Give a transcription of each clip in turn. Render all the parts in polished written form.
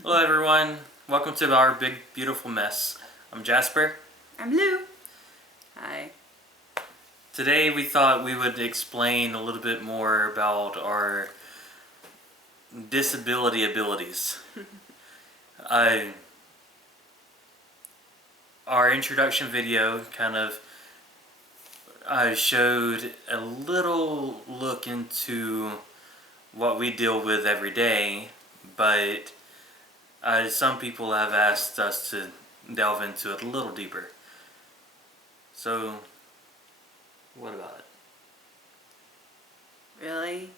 Hello everyone, welcome to our big beautiful mess. I'm Jasper. I'm Lou. Hi. Today we thought we would explain a little bit more about our disability abilities. I Our introduction video kind of showed a little look into what we deal with every day, but some people have asked us to delve into it a little deeper. So, what about it? Really?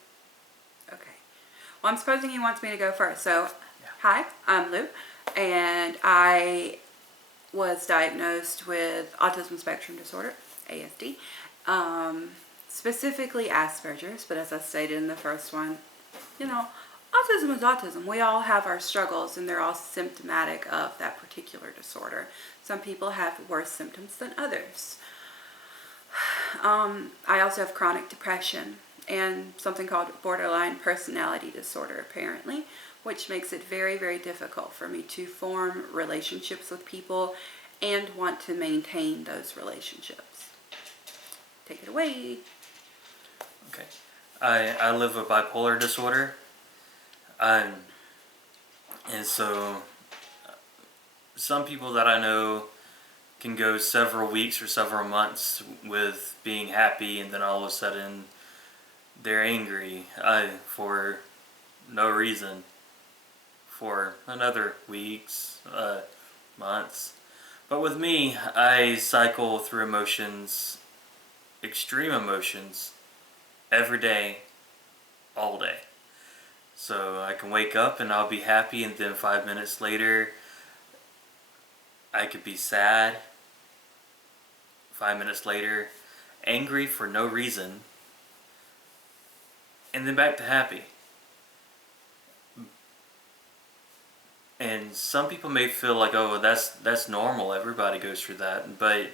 Okay. Well, I'm supposing he wants me to go first. So, Yeah. Hi, I'm Lou, and I was diagnosed with autism spectrum disorder, ASD, specifically Asperger's, but as I stated in the first one, autism is autism. We all have our struggles, and they're all symptomatic of that particular disorder. Some people have worse symptoms than others. I also have chronic depression and something called borderline personality disorder, apparently, which makes it very, very difficult for me to form relationships with people and want to maintain those relationships. Take it away. Okay. I live with bipolar disorder. And so some people that I know can go several weeks or several months with being happy, and then all of a sudden they're angry for no reason for another weeks, months. But with me, I cycle through emotions, extreme emotions, every day, all day. So I can wake up and I'll be happy, and then 5 minutes later I could be sad. 5 minutes later, angry for no reason, and then back to happy. And some people may feel like, oh, that's normal, everybody goes through that. But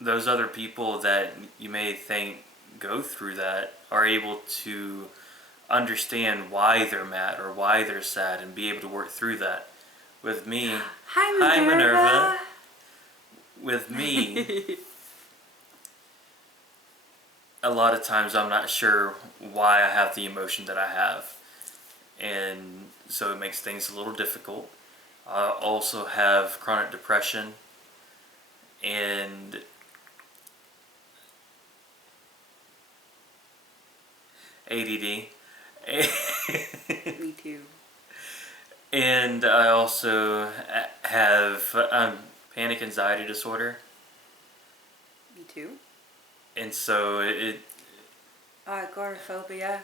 those other people that you may think go through that are able to understand why they're mad or why they're sad and be able to work through that. With me, Hi, Minerva. With me, a lot of times I'm not sure why I have the emotion that I have, and so it makes things a little difficult. I also have chronic depression and ADD. Me too. And I also have panic anxiety disorder, Me too. and so Agoraphobia.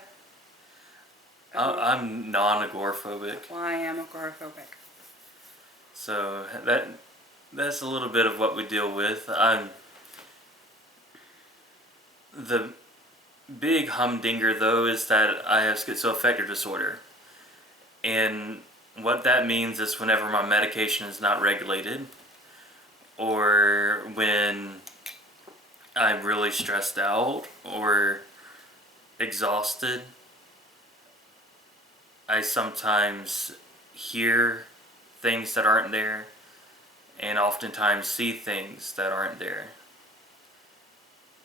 I'm non-agoraphobic. Well, I am agoraphobic. So that's a little bit of what we deal with. The big humdinger though is that I have schizoaffective disorder, and what that means is whenever my medication is not regulated, or when I'm really stressed out or exhausted, I sometimes hear things that aren't there, and oftentimes see things that aren't there,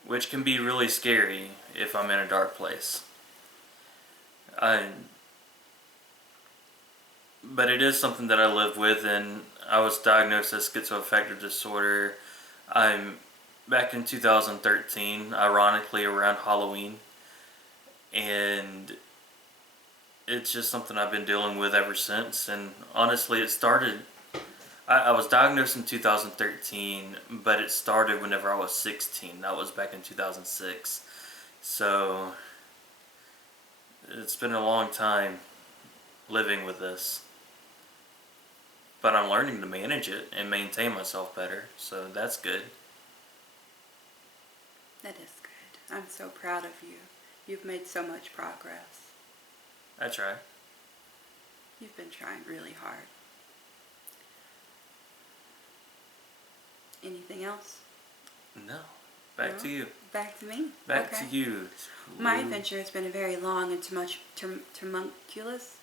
which can be really scary if I'm in a dark place. But it is something that I live with, and I was diagnosed as schizoaffective disorder back in 2013, ironically around Halloween, and it's just something I've been dealing with ever since. And honestly, it started, I was diagnosed in 2013, but it started whenever I was 16. That was back in 2006. So it's been a long time living with this. But I'm learning to manage it and maintain myself better, so that's good. That is good. I'm so proud of you. You've made so much progress. I try. You've been trying really hard. Anything else? No. Back to you. Back to me? Back Okay. to you. My adventure has been a very long and tumultuous.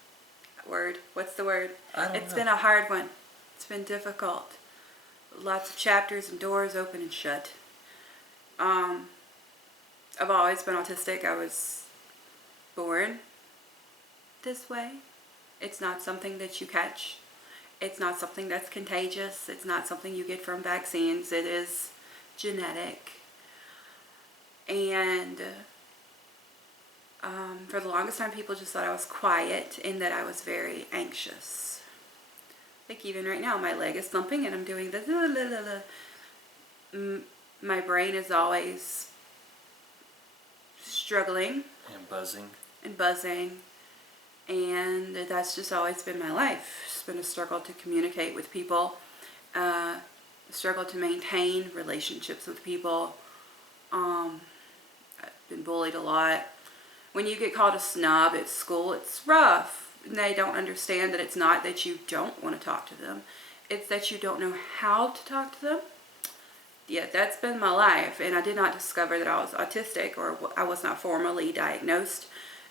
word. What's the word? I don't It's know. been a hard one. It's been difficult. Lots of chapters and doors open and shut. I've always been autistic. I was born this way. It's not something that you catch. It's not something that's contagious. It's not something you get from vaccines. It is genetic. And for the longest time, people just thought I was quiet and that I was very anxious. Like even right now, my leg is thumping and I'm doing the my brain is always struggling And buzzing. and buzzing, and that's just always been my life. It's been a struggle to communicate with people, a struggle to maintain relationships with people. I've been bullied a lot. When you get called a snob at school, it's rough. And they don't understand that it's not that you don't want to talk to them. It's that you don't know how to talk to them. Yeah, that's been my life. And I did not discover that I was autistic, or I was not formally diagnosed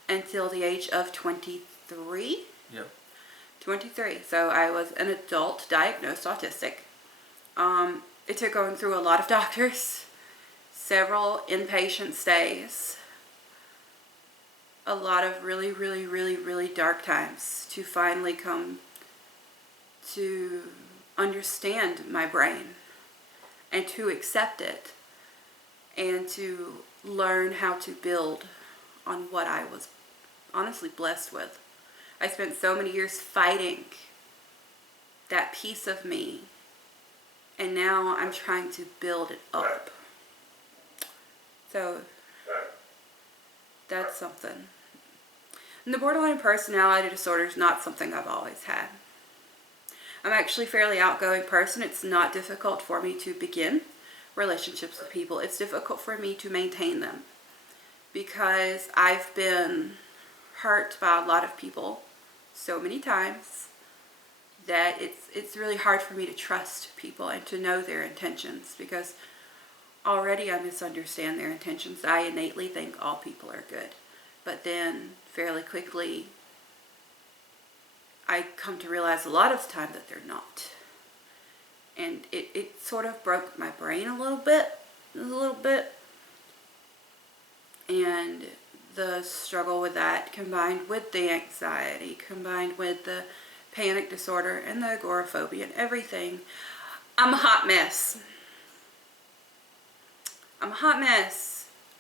until the age of 23. Yep. 23. So I was an adult diagnosed autistic. It took going through a lot of doctors, several inpatient stays, a lot of really, really, really, really dark times to finally come to understand my brain and to accept it and to learn how to build on what I was honestly blessed with. I spent so many years fighting that piece of me, and now I'm trying to build it up. So that's something. And the borderline personality disorder is not something I've always had. I'm actually a fairly outgoing person. It's not difficult for me to begin relationships with people. It's difficult for me to maintain them because I've been hurt by a lot of people so many times that it's really hard for me to trust people and to know their intentions, because already I misunderstand their intentions. I innately think all people are good, but then fairly quickly I come to realize a lot of the time that they're not. And it sort of broke my brain a little bit. And the struggle with that, combined with the anxiety, combined with the panic disorder and the agoraphobia and everything, I'm a hot mess.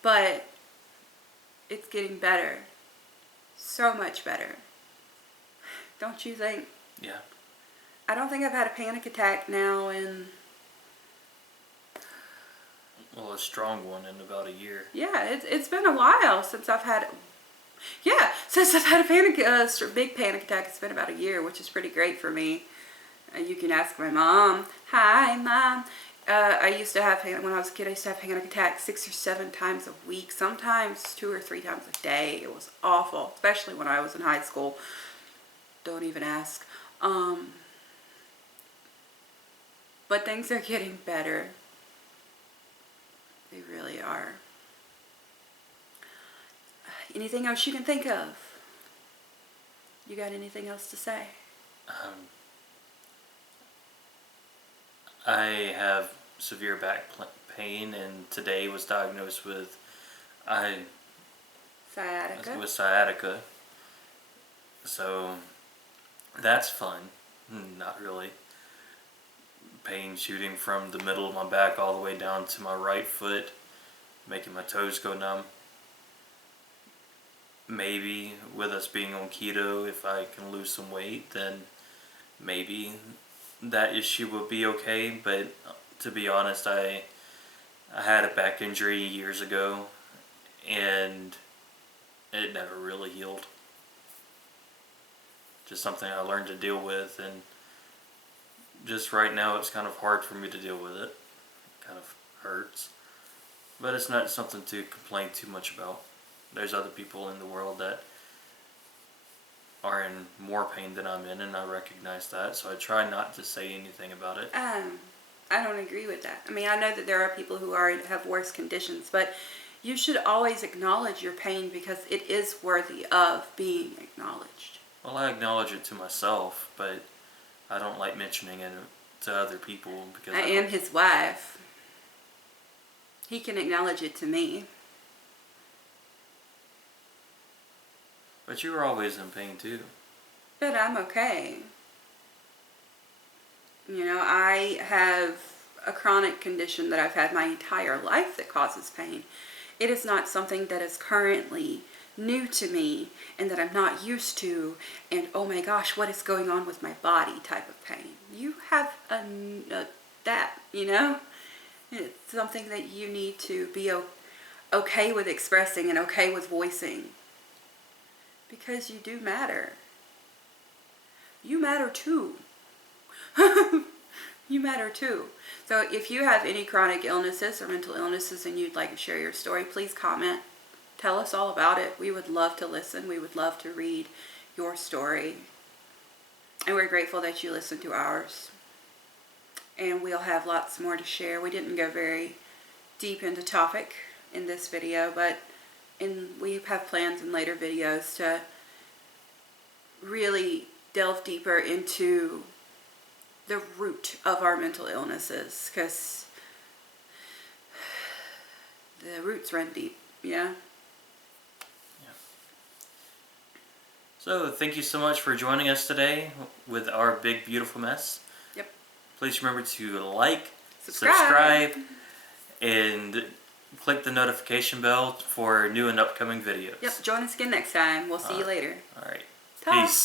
But it's getting better. So much better. Don't you think? Yeah. I don't think I've had a panic attack now in... Well, a strong one in about a year. Yeah, it's been a while since I've had... Yeah, since I've had a big panic attack. It's been about a year, which is pretty great for me. You can ask my mom. Hi, Mom. I used to have, when I was a kid, I used to have panic attacks 6 or 7 times a week, sometimes 2 or 3 times a day. It was awful, especially when I was in high school. Don't even ask. But things are getting better. They really are. Anything else you can think of? You got anything else to say? I have severe back pain, and today was diagnosed with sciatica. So that's fun. Not really. Pain shooting from the middle of my back all the way down to my right foot, making my toes go numb. Maybe with us being on keto, if I can lose some weight, then maybe that issue will be okay. But to be honest, I had a back injury years ago, and it never really healed. Just something I learned to deal with, and just right now it's kind of hard for me to deal with it. It kind of hurts. But it's not something to complain too much about. There's other people in the world that are in more pain than I'm in, and I recognize that, so I try not to say anything about it. I don't agree with that. I mean, I know that there are people who have worse conditions, but you should always acknowledge your pain because it is worthy of being acknowledged. Well, I acknowledge it to myself, but I don't like mentioning it to other people because I am his wife. He can acknowledge it to me. But you were always in pain too. But I'm okay. You know, I have a chronic condition that I've had my entire life that causes pain. It is not something that is currently new to me and that I'm not used to, and oh my gosh, what is going on with my body type of pain. You have that, you know? It's something that you need to be okay with expressing and okay with voicing. Because you do matter. You matter too. You matter too. So if you have any chronic illnesses or mental illnesses and you'd like to share your story, please comment. Tell us all about it. We would love to listen. We would love to read your story. And we're grateful that you listened to ours. And we'll have lots more to share. We didn't go very deep into topic in this video, but we have plans in later videos to really delve deeper into the root of our mental illnesses, because the roots run deep, yeah? So, thank you so much for joining us today with our big, beautiful mess. Yep. Please remember to like, Subscribe, and click the notification bell for new and upcoming videos. Yep, join us again next time. We'll see you later. All right. Ta. Peace.